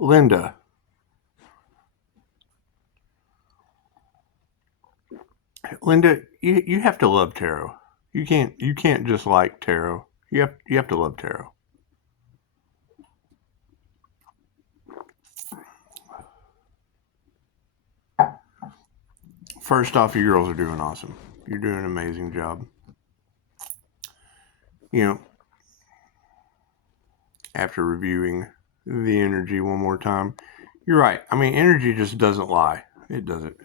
Linda. Linda, you have to love tarot. You can't just like tarot. You have to love tarot. First off, you girls are doing awesome. You're doing an amazing job. You know, after reviewing the energy one more time, you're right. I mean, energy just doesn't lie. It doesn't.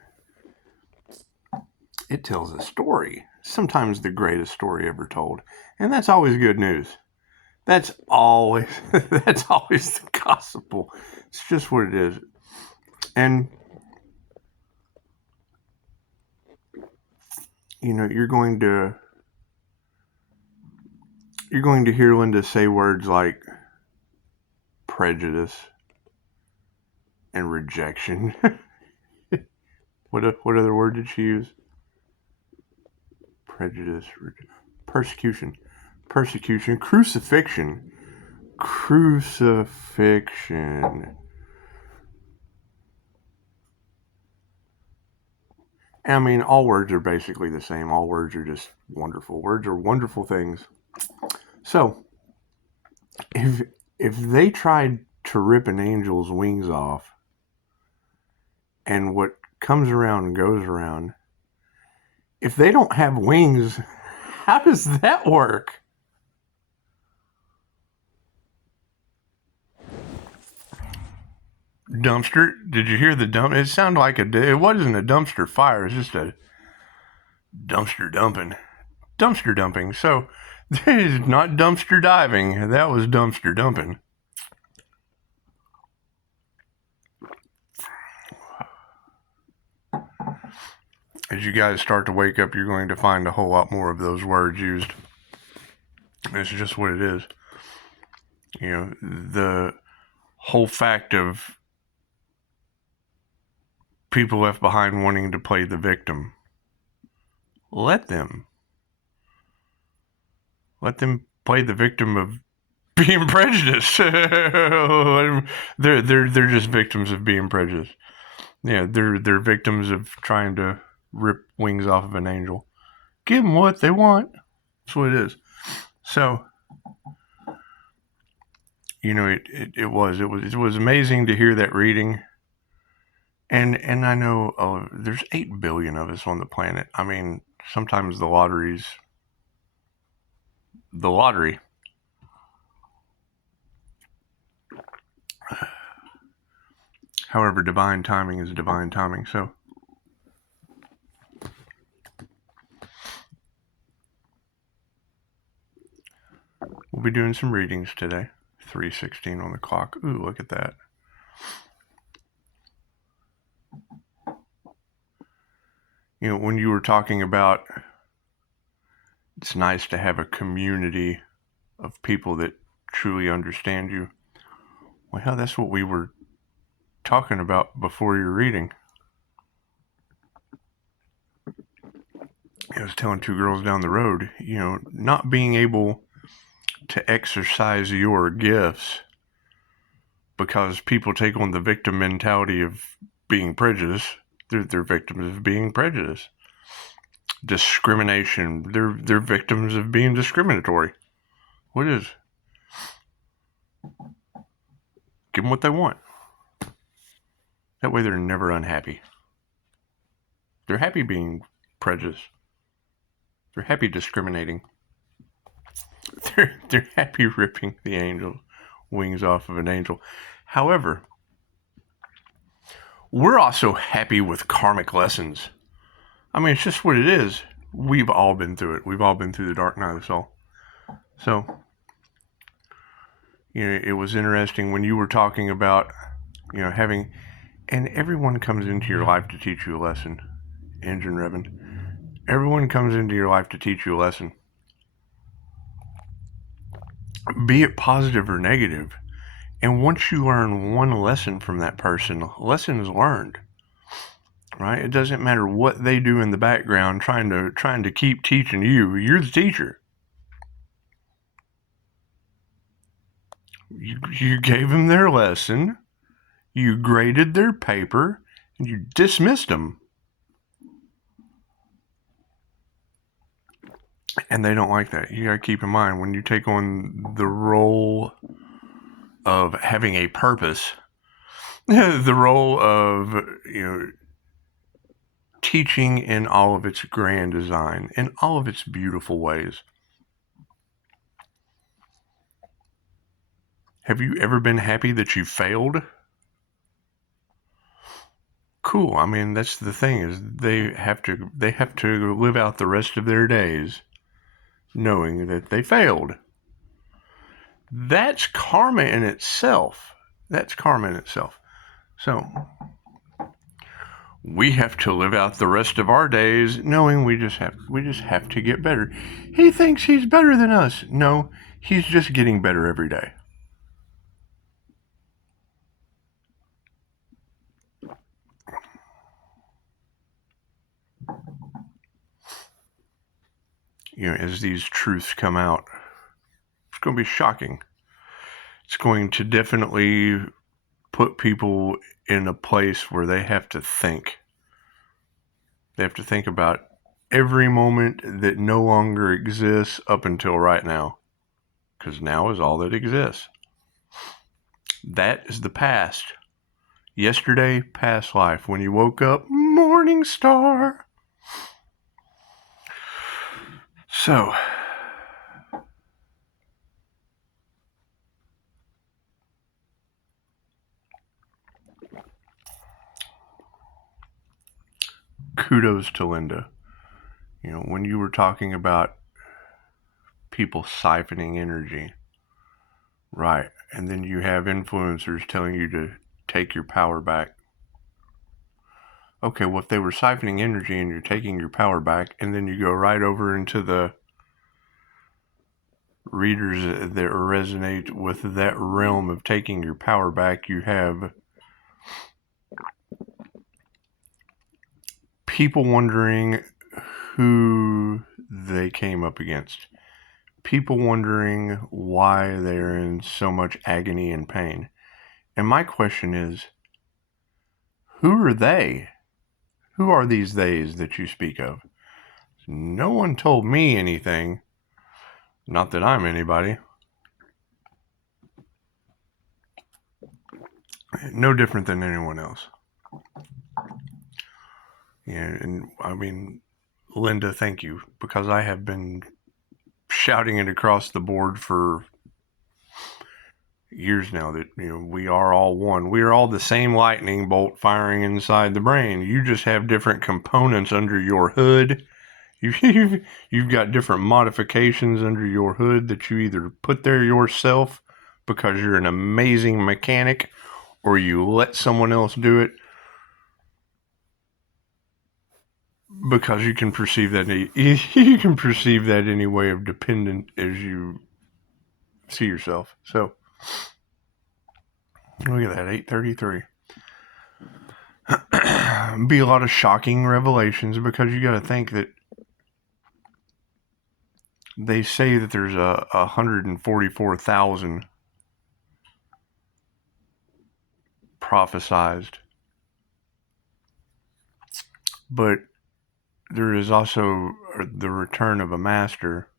It tells a story. Sometimes the greatest story ever told. And that's always good news. That's always the gospel. It's just what it is. And you're going to hear Linda say words like prejudice and rejection. What other word did she use? Prejudice, persecution, crucifixion. I mean, all words are basically the same. All words are just wonderful. Words are wonderful things. So, if they tried to rip an angel's wings off, and what comes around goes around, if they don't have wings, how does that work? Dumpster? Did you hear the dump? It sounded like it wasn't a dumpster fire. It's just a dumpster dumping. So that is not dumpster diving. That was dumpster dumping. As you guys start to wake up, you're going to find a whole lot more of those words used. It's just what it is. The whole fact of people left behind wanting to play the victim. Let them play the victim of being prejudiced. They're just victims of being prejudiced. Yeah, they're victims of trying to rip wings off of an angel. Give them what they want. That's what it is. So, it was amazing to hear that reading. And I know there's 8 billion of us on the planet. I mean, sometimes the lottery. However, divine timing is divine timing. So, we'll be doing some readings today. 3:16 on the clock. Ooh, look at that. When you were talking about it's nice to have a community of people that truly understand you. Well, that's what we were talking about before your reading. I was telling 2 girls down the road, not being able to exercise your gifts because people take on the victim mentality of being prejudiced. They're victims of being prejudiced. Discrimination. They're victims of being discriminatory. What is? Give them what they want. That way they're never unhappy. They're happy being prejudiced. They're happy discriminating. They're happy ripping the angel wings off of an angel. However, we're also happy with karmic lessons. I mean, it's just what it is. We've all been through it. We've all been through the dark night of the soul. So, it was interesting when you were talking about, having, and everyone comes into your life to teach you a lesson. Engine revving. Everyone comes into your life to teach you a lesson. Be it positive or negative. And once you learn one lesson from that person, lesson is learned. Right? It doesn't matter what they do in the background trying to keep teaching you. You're the teacher. You gave them their lesson. You graded their paper and you dismissed them. And they don't like that. You got to keep in mind, when you take on the role of having a purpose, the role of, teaching in all of its grand design, in all of its beautiful ways. Have you ever been happy that you failed? Cool. I mean, that's the thing, is they have to live out the rest of their days knowing that they failed. That's karma in itself. So we have to live out the rest of our days knowing we just have to get better. He thinks he's better than us. No, he's just getting better every day. As these truths come out, it's going to be shocking. It's going to definitely put people in a place where they have to think. They have to think about every moment that no longer exists up until right now. Because now is all that exists. That is the past. Yesterday, past life. When you woke up, morning star. So, kudos to Linda. When you were talking about people siphoning energy, right, and then you have influencers telling you to take your power back. Okay, well, if they were siphoning energy and you're taking your power back, and then you go right over into the readers that resonate with that realm of taking your power back, you have people wondering who they came up against. People wondering why they're in so much agony and pain. And my question is, who are they? Who are these theys that you speak of? No one told me anything. Not that I'm anybody. No different than anyone else. And I mean, Linda, thank you, because I have been shouting it across the board for years now that we are all one. We are all the same lightning bolt firing inside the brain. You just have different components under your hood. You've got different modifications under your hood that you either put there yourself because you're an amazing mechanic, or you let someone else do it because you can perceive that any way of dependent as you see yourself. So look at that, 8:33. Be a lot of shocking revelations, because you got to think that they say that there's 144,000 prophesized, but there is also the return of a master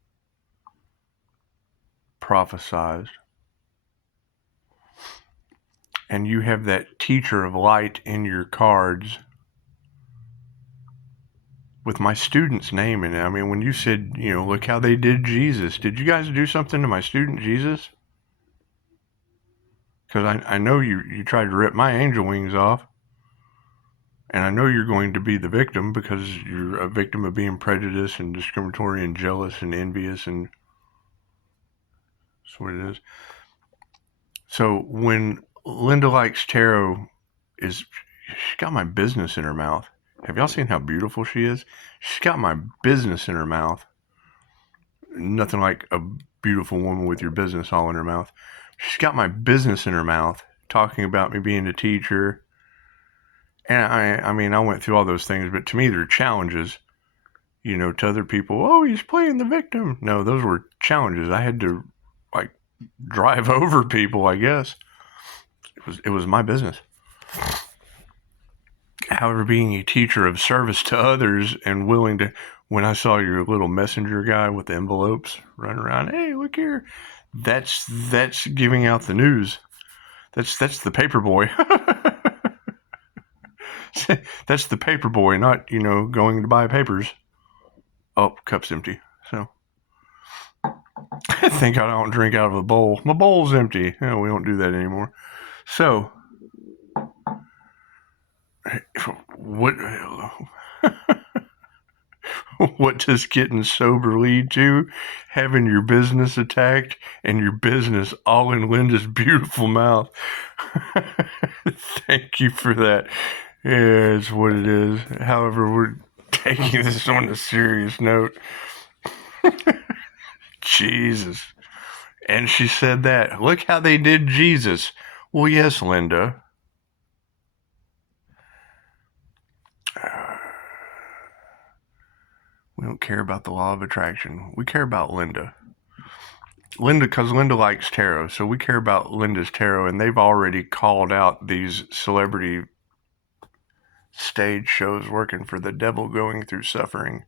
prophesized. And you have that teacher of light in your cards with my student's name in it. I mean, when you said, look how they did Jesus, did you guys do something to my student Jesus? Because I know you tried to rip my angel wings off. And I know you're going to be the victim, because you're a victim of being prejudiced and discriminatory and jealous and envious, and that's what it is. So when Linda Likes Tarot she's got my business in her mouth. Have y'all seen how beautiful she is? She's got my business in her mouth. Nothing like a beautiful woman with your business all in her mouth. She's got my business in her mouth, talking about me being a teacher. And I mean, I went through all those things, but to me, they're challenges. To other people, oh, he's playing the victim. No, those were challenges. I had to, drive over people, I guess. It was my business. However, being a teacher of service to others and willing to, when I saw your little messenger guy with the envelopes running around, hey, look here, that's giving out the news. That's the paper boy. That's the paper boy, not, going to buy papers. Oh, cup's empty. So I think I don't drink out of a bowl. My bowl's empty. No, we don't do that anymore. So what what does getting sober lead to? Having your business attacked and your business all in Linda's beautiful mouth. Thank you for that. Yeah, it's what it is. However, we're taking this on a serious note. Jesus. And she said that. Look how they did Jesus. Well, yes, Linda. We don't care about the law of attraction. We care about Linda. Because Linda likes tarot, so we care about Linda's tarot, and they've already called out these celebrity stage shows working for the devil going through suffering.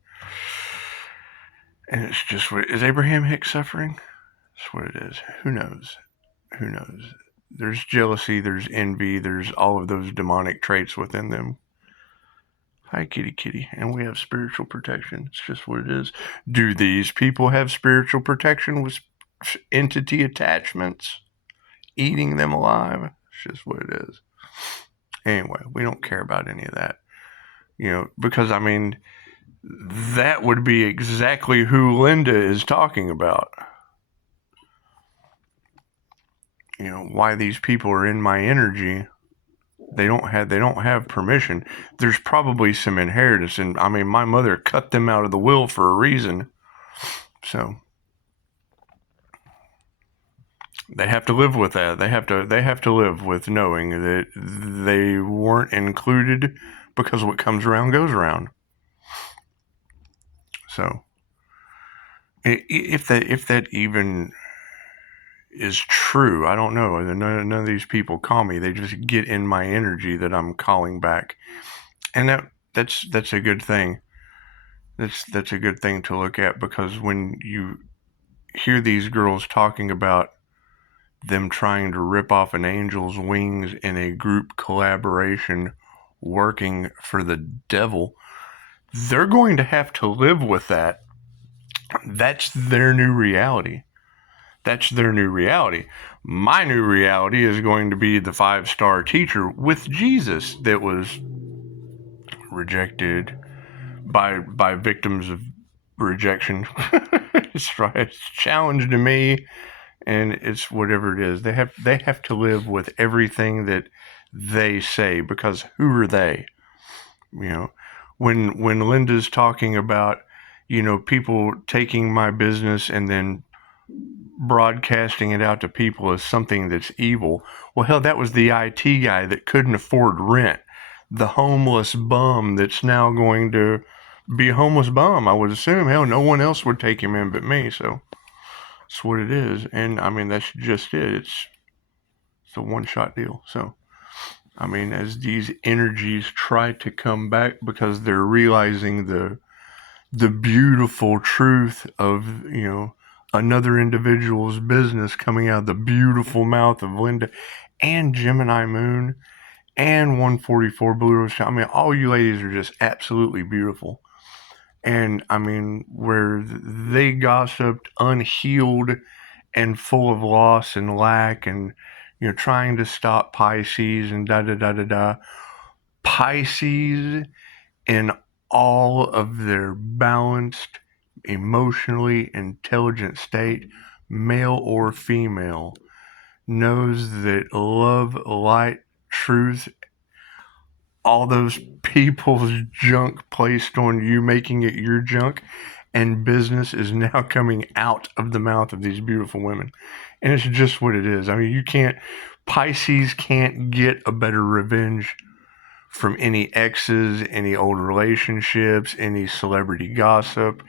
And it's just what is Abraham Hicks suffering? That's what it is. Who knows? Who knows? There's jealousy, there's envy, there's all of those demonic traits within them. Hi, kitty kitty. And we have spiritual protection. It's just what it is. Do these people have spiritual protection with entity attachments? Eating them alive? It's just what it is. Anyway, we don't care about any of that. Because, that would be exactly who Linda is talking about. Why these people are in my energy. They don't have permission. There's probably some inheritance, and my mother cut them out of the will for a reason. So they have to live with that. They have to live with knowing that they weren't included, because what comes around goes around. So if that even is true, I don't know. None of these people call me. They just get in my energy that I'm calling back, and that's a good thing. That's a good thing to look at, because when you hear these girls talking about them trying to rip off an angel's wings in a group collaboration working for the devil, they're going to have to live with that. That's their new reality. That's their new reality. My new reality is going to be the 5-star teacher with Jesus that was rejected by victims of rejection. It's challenged to me, and it's whatever it is. They have to live with everything that they say, because who are they? When Linda's talking about, people taking my business and then broadcasting it out to people as something that's evil. Well, hell, that was the IT guy that couldn't afford rent. The homeless bum that's now going to be a homeless bum, I would assume. Hell, no one else would take him in but me, so that's what it is. And, that's just it. It's a one-shot deal. So, as these energies try to come back, because they're realizing the beautiful truth of, another individual's business coming out of the beautiful mouth of Linda and Gemini Moon and 144 Blue Rose. All you ladies are just absolutely beautiful. And where they gossiped unhealed and full of loss and lack, and trying to stop Pisces and Pisces in all of their balanced, emotionally intelligent state, male or female, knows that love, light, truth, all those people's junk placed on you, making it your junk, and business is now coming out of the mouth of these beautiful women. And it's just what it is. Pisces can't get a better revenge from any exes, any old relationships, any celebrity gossip,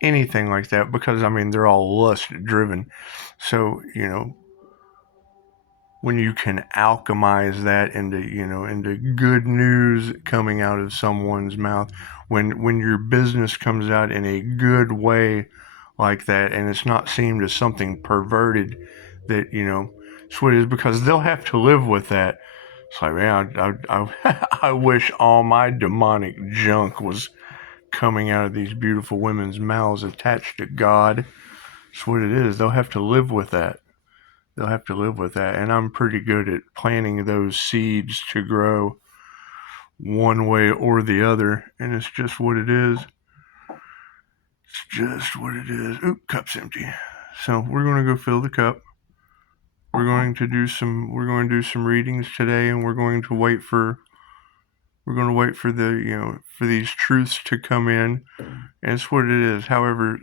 anything like that, because they're all lust driven. So, when you can alchemize that into good news coming out of someone's mouth, when your business comes out in a good way like that, and it's not seen as something perverted, that it's what it is, because they'll have to live with that. It's like, man, I wish all my demonic junk was coming out of these beautiful women's mouths attached to God. It's what it is. They'll have to live with that. They'll have to live with that. And I'm pretty good at planting those seeds to grow one way or the other. And it's just what it is. It's just what it is. Oop, cup's empty. So we're going to go fill the cup. We're going to do some readings today, and we're going to wait for for these truths to come in. And it's what it is. However,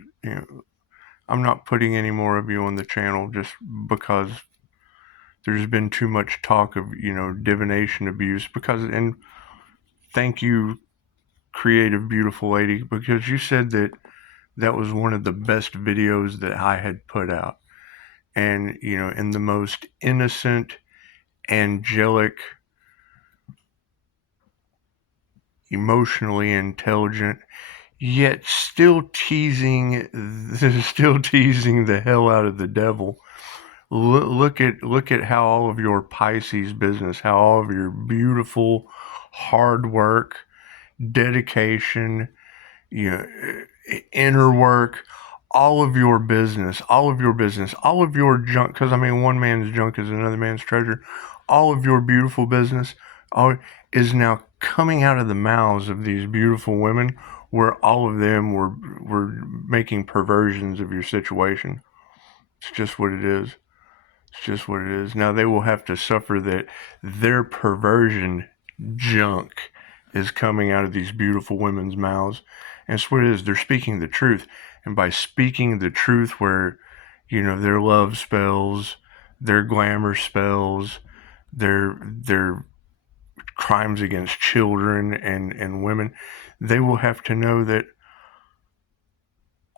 I'm not putting any more of you on the channel just because there's been too much talk of, divination abuse. And thank you, creative, beautiful lady, because you said that was one of the best videos that I had put out. And, in the most innocent, angelic, emotionally intelligent, yet still teasing the hell out of the devil. Look at how all of your Pisces business, how all of your beautiful hard work, dedication, inner work, all of your business, all of your junk, because one man's junk is another man's treasure. All of your beautiful business is now coming out of the mouths of these beautiful women, where all of them were making perversions of your situation. It's just what it is. It's just what it is. Now they will have to suffer that their perversion junk is coming out of these beautiful women's mouths. And it's what it is. They're speaking the truth. And by speaking the truth, where, their love spells, their glamour spells, their crimes against children and women, they will have to know that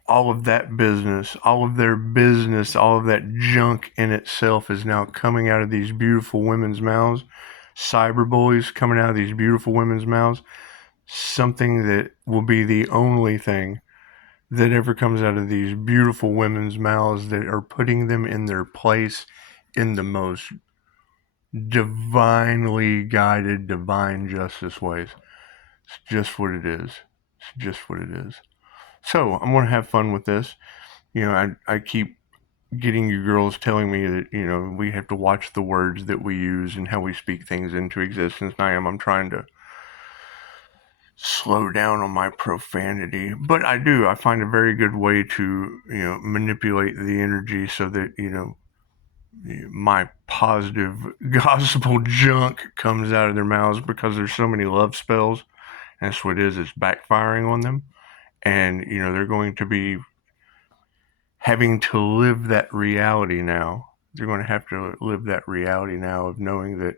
all of that business, all of their business, all of that junk in itself is now coming out of these beautiful women's mouths. Cyberbullies coming out of these beautiful women's mouths. Something that will be the only thing that ever comes out of these beautiful women's mouths that are putting them in their place in the most divinely guided, divine justice ways. It's just what it is. It's just what it is. So I'm going to have fun with this. I keep getting you girls telling me that, we have to watch the words that we use and how we speak things into existence. And I'm trying to slow down on my profanity, but I find a very good way to, manipulate the energy so that, my positive gospel junk comes out of their mouths, because there's so many love spells. And that's what it is. It's backfiring on them. And, they're going to be having to live that reality now. They're going to have to live that reality now of knowing that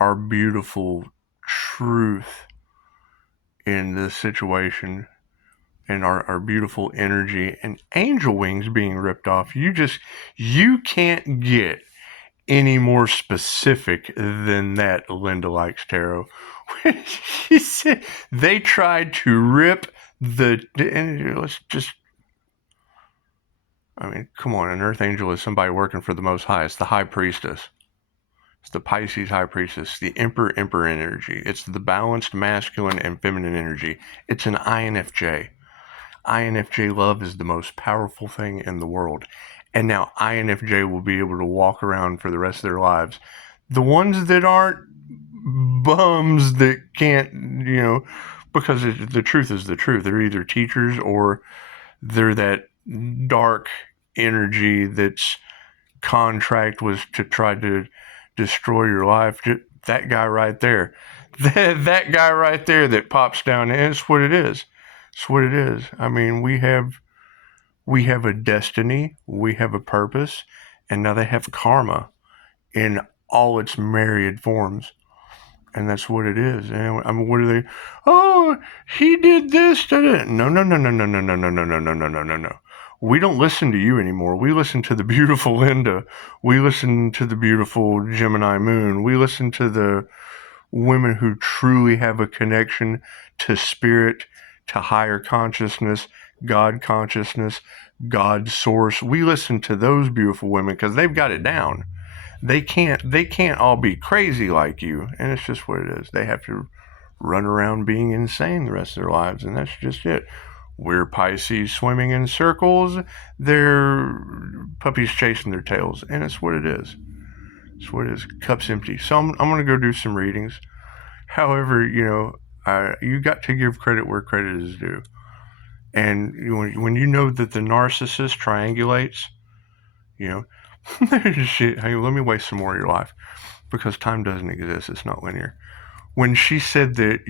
our beautiful truth in this situation, and our beautiful energy and angel wings being ripped off. You can't get any more specific than that, Linda Likes Tarot. She said they tried to rip let's just, come on, an earth angel is somebody working for the Most High. It's the high priestess. It's the Pisces high priestess, the emperor energy. It's the balanced masculine and feminine energy. It's an INFJ. INFJ love is the most powerful thing in the world. And now INFJ will be able to walk around for the rest of their lives. The ones that aren't bums that can't, because the truth is the truth. They're either teachers or they're that dark energy that's contract was to try to destroy your life. That guy right there. That guy right there that pops down. And it's what it is. It's what it is. We have a destiny, we have a purpose, and now they have karma in all its myriad forms. And that's what it is. And what are they? Oh, he did this. No. We don't listen to you anymore. We listen to the beautiful Linda. We listen to the beautiful Gemini moon. We listen to the women who truly have a connection to spirit, to higher consciousness, God consciousness, God source. We listen to those beautiful women because they've got it down. They can't all be crazy like you, and it's just what it is. They have to run around being insane the rest of their lives, and that's just it. We're Pisces swimming in circles. They're puppies chasing their tails, and it's what it is. It's what it is. Cup's empty. So I'm going to go do some readings. However, you got to give credit where credit is due. And when you know that the narcissist triangulates, you know, shit, hey, let me waste some more of your life because time doesn't exist. It's not linear. When she said that,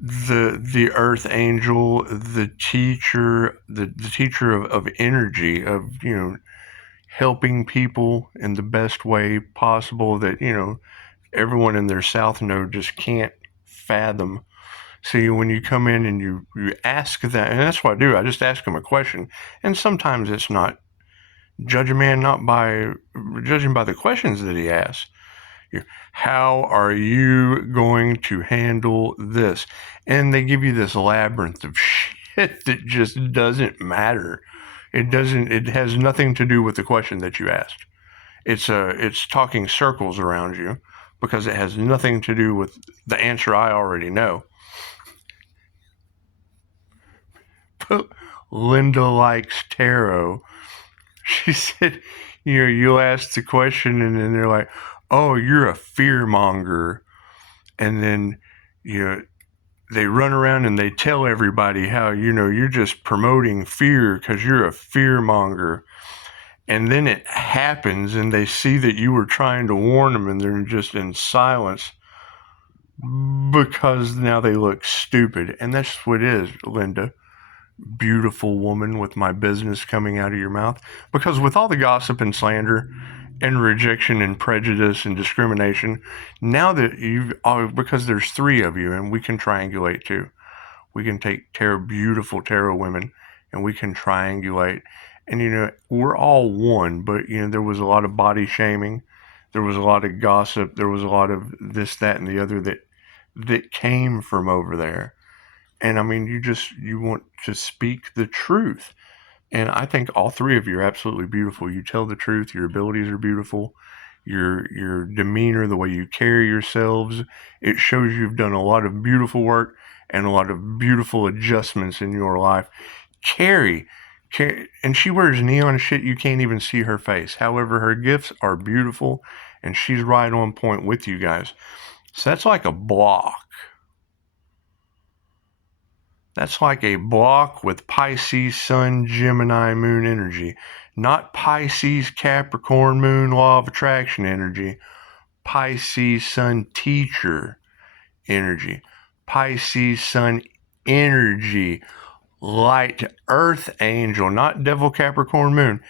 the earth angel, the teacher, the teacher of energy, of, helping people in the best way possible that, everyone in their south node just can't fathom. See, when you come in and you ask that, and that's what I do, I just ask them a question. And sometimes it's not, judge a man not by judging by the questions that he asks. How are you going to handle this? And they give you this labyrinth of shit that just doesn't matter. It has nothing to do with the question that you asked. It's talking circles around you because it has nothing to do with the answer I already know. But Linda likes tarot. She said, you'll ask the question and then they're like, oh, you're a fear monger. And then, they run around and they tell everybody how, you're just promoting fear because you're a fear monger. And then it happens and they see that you were trying to warn them and they're just in silence because now they look stupid. And that's what it is, Linda. Beautiful woman with my business coming out of your mouth. Because with all the gossip and slander and rejection and prejudice and discrimination, now that because there's three of you and we can triangulate too. We can take beautiful tarot women and we can triangulate. And, we're all one, but, there was a lot of body shaming. There was a lot of gossip. There was a lot of this, that, and the other that came from over there. And I mean, you want to speak the truth. And I think all three of you are absolutely beautiful. You tell the truth. Your abilities are beautiful. Your demeanor, the way you carry yourselves, it shows you've done a lot of beautiful work and a lot of beautiful adjustments in your life. Carrie, and she wears neon shit. You can't even see her face. However, her gifts are beautiful, and she's right on point with you guys. So that's like a block. That's like a block with Pisces, Sun, Gemini, Moon energy. Not Pisces, Capricorn, Moon, Law of Attraction energy. Pisces, Sun, Teacher energy. Pisces, Sun, energy. Light, Earth Angel, not Devil, Capricorn, Moon.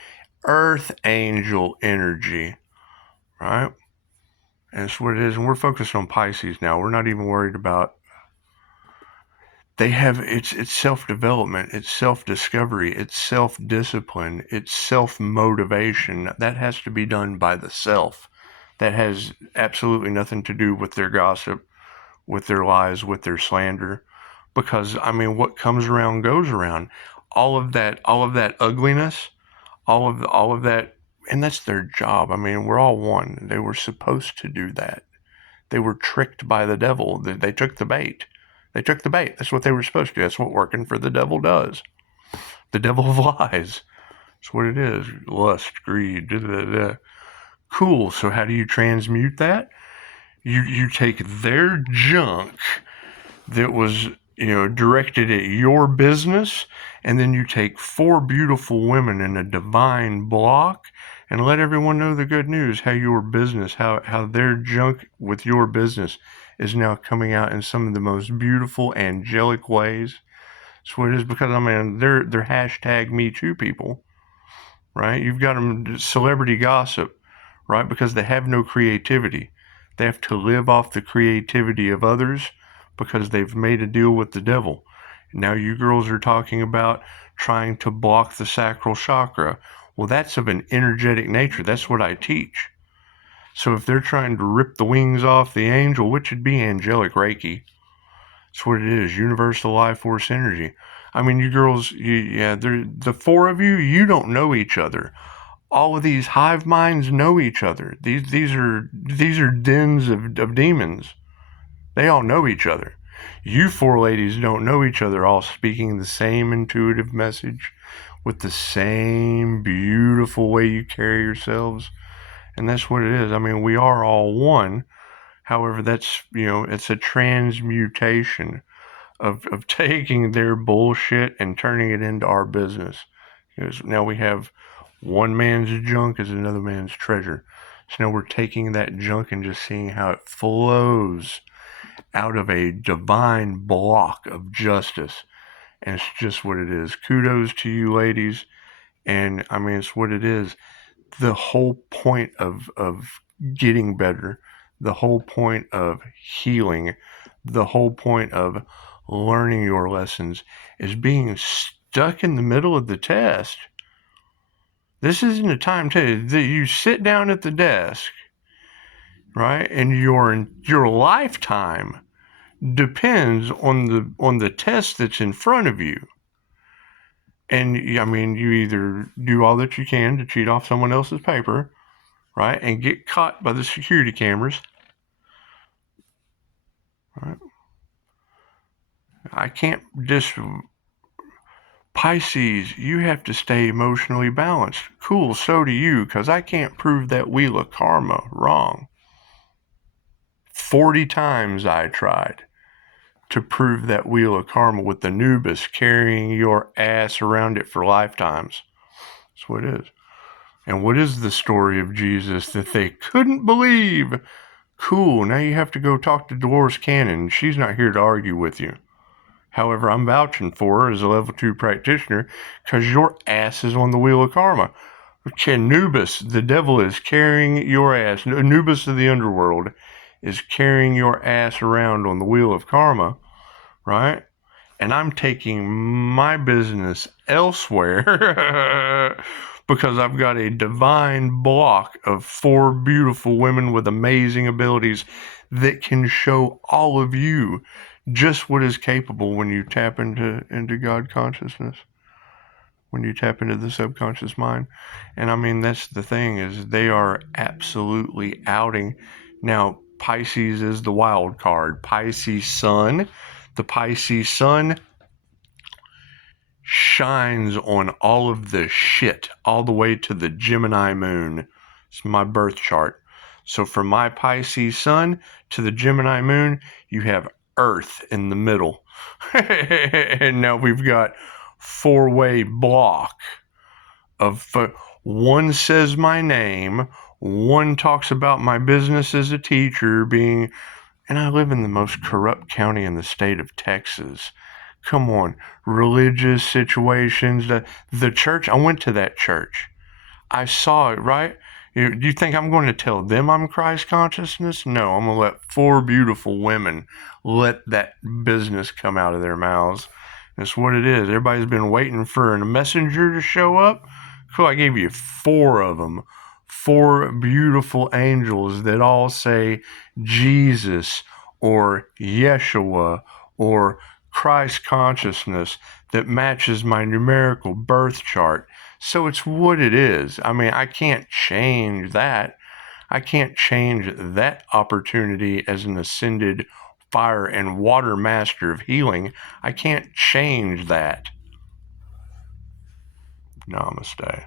Earth Angel energy. Right? And that's what it is. And we're focused on Pisces now. We're not even worried about it's self-development, it's self-discovery, it's self-discipline, it's self-motivation. That has to be done by the self. That has absolutely nothing to do with their gossip, with their lies, with their slander. Because, I mean, what comes around goes around. All of that ugliness, all of that, and that's their job. I mean, we're all one. They were supposed to do that. They were tricked by the devil. They took the bait. They took the bait. That's what they were supposed to do. That's what working for the devil does. The devil of lies. That's what it is. Lust, greed, da, da, da. Cool. So how do you transmute that? You take their junk that was, directed at your business, and then you take 4 beautiful women in a divine block and let everyone know the good news, how your business, how their junk with your business is now coming out in some of the most beautiful angelic ways. That's what it is, because I mean they're hashtag Me Too people, right? You've got them celebrity gossip, right? Because they have no creativity. They have to live off the creativity of others because they've made a deal with the devil. Now you girls are talking about trying to block the sacral chakra. Well, that's of an energetic nature. That's what I teach. So if they're trying to rip the wings off the angel, which would be angelic Reiki, that's what it is, universal life force energy. I mean, you girls, the four of you, you don't know each other. All of these hive minds know each other. These are dens of demons. They all know each other. You four ladies don't know each other, all speaking the same intuitive message with the same beautiful way you carry yourselves. And that's what it is. I mean, we are all one. However, that's, it's a transmutation of taking their bullshit and turning it into our business. Because now we have one man's junk is another man's treasure. So now we're taking that junk and just seeing how it flows out of a divine block of justice. And it's just what it is. Kudos to you ladies. And I mean, it's what it is. The whole point of getting better, the whole point of healing, the whole point of learning your lessons is being stuck in the middle of the test. This isn't a time to you sit down at the desk, right? And your lifetime depends on the test that's in front of you. And I mean, you either do all that you can to cheat off someone else's paper, right, and get caught by the security cameras, right? I can't Pisces, you have to stay emotionally balanced. Cool, so do you, because I can't prove that wheel of karma wrong. 40 times I tried to prove that wheel of karma with the Anubis carrying your ass around it for lifetimes. That's what it is. And what is the story of Jesus that they couldn't believe? Cool, now you have to go talk to Dolores Cannon. She's not here to argue with you. However, I'm vouching for her as a level 2 practitioner because your ass is on the wheel of karma. Anubis, the devil is carrying your ass. Anubis of the underworld is carrying your ass around on the wheel of karma, right? And I'm taking my business elsewhere because I've got a divine block of 4 beautiful women with amazing abilities that can show all of you just what is capable when you tap into God consciousness, when you tap into the subconscious mind. And I mean, that's the thing, is they are absolutely outing. Now, Pisces is the wild card. Pisces Sun, the Pisces Sun shines on all of the shit, all the way to the Gemini moon. It's my birth chart. So from my Pisces Sun to the Gemini moon, you have Earth in the middle. And now we've got 4-way block of one says my name, one talks about my business as a teacher being, and I live in the most corrupt county in the state of Texas. Come on, religious situations, the church, I went to that church. I saw it, right? Do you think I'm going to tell them I'm Christ consciousness? No, I'm going to let 4 beautiful women let that business come out of their mouths. That's what it is. Everybody's been waiting for a messenger to show up. Cool, I gave you 4 of them. 4 beautiful angels that all say Jesus or Yeshua or Christ consciousness that matches my numerical birth chart. So it's what it is. I mean, I can't change that. I can't change that opportunity as an ascended fire and water master of healing. I can't change that. Namaste.